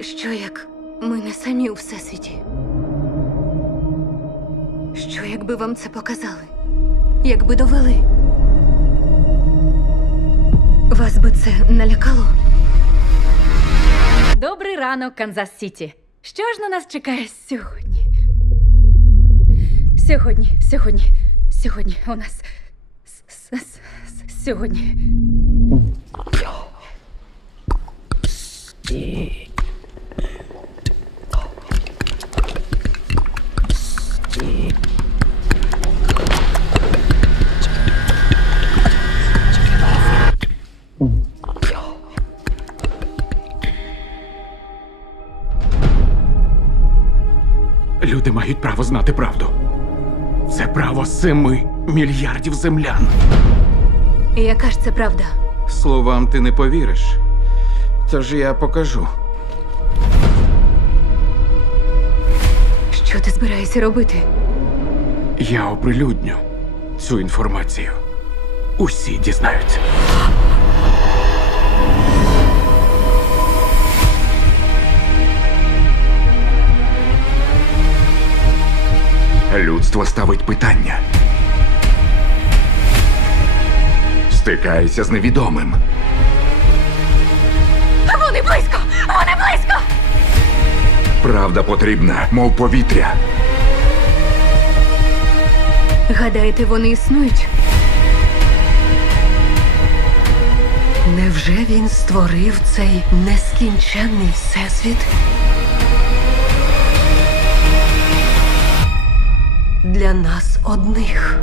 Що як ми не самі у всесвіті? Що якби вам це показали? Якби довели? Вас би це налякало? Добрий ранок, Канзас Сіті. Що ж на нас чекає сьогодні? Сьогодні, сьогодні, сьогодні у нас с- с- сьогодні. Люди мають право знати правду. Це право семи мільярдів землян. Яка ж це правда? Словам ти не повіриш. Тож я покажу. збираєшся робити? Я оприлюдню цю інформацію. Усі дізнаються. Людство ставить питання. Стикається з невідомим. Вони близько! Вони близько! Правда потрібна, мов повітря. Гадаєте, вони існують? Невже він створив цей нескінченний всесвіт? Для нас одних.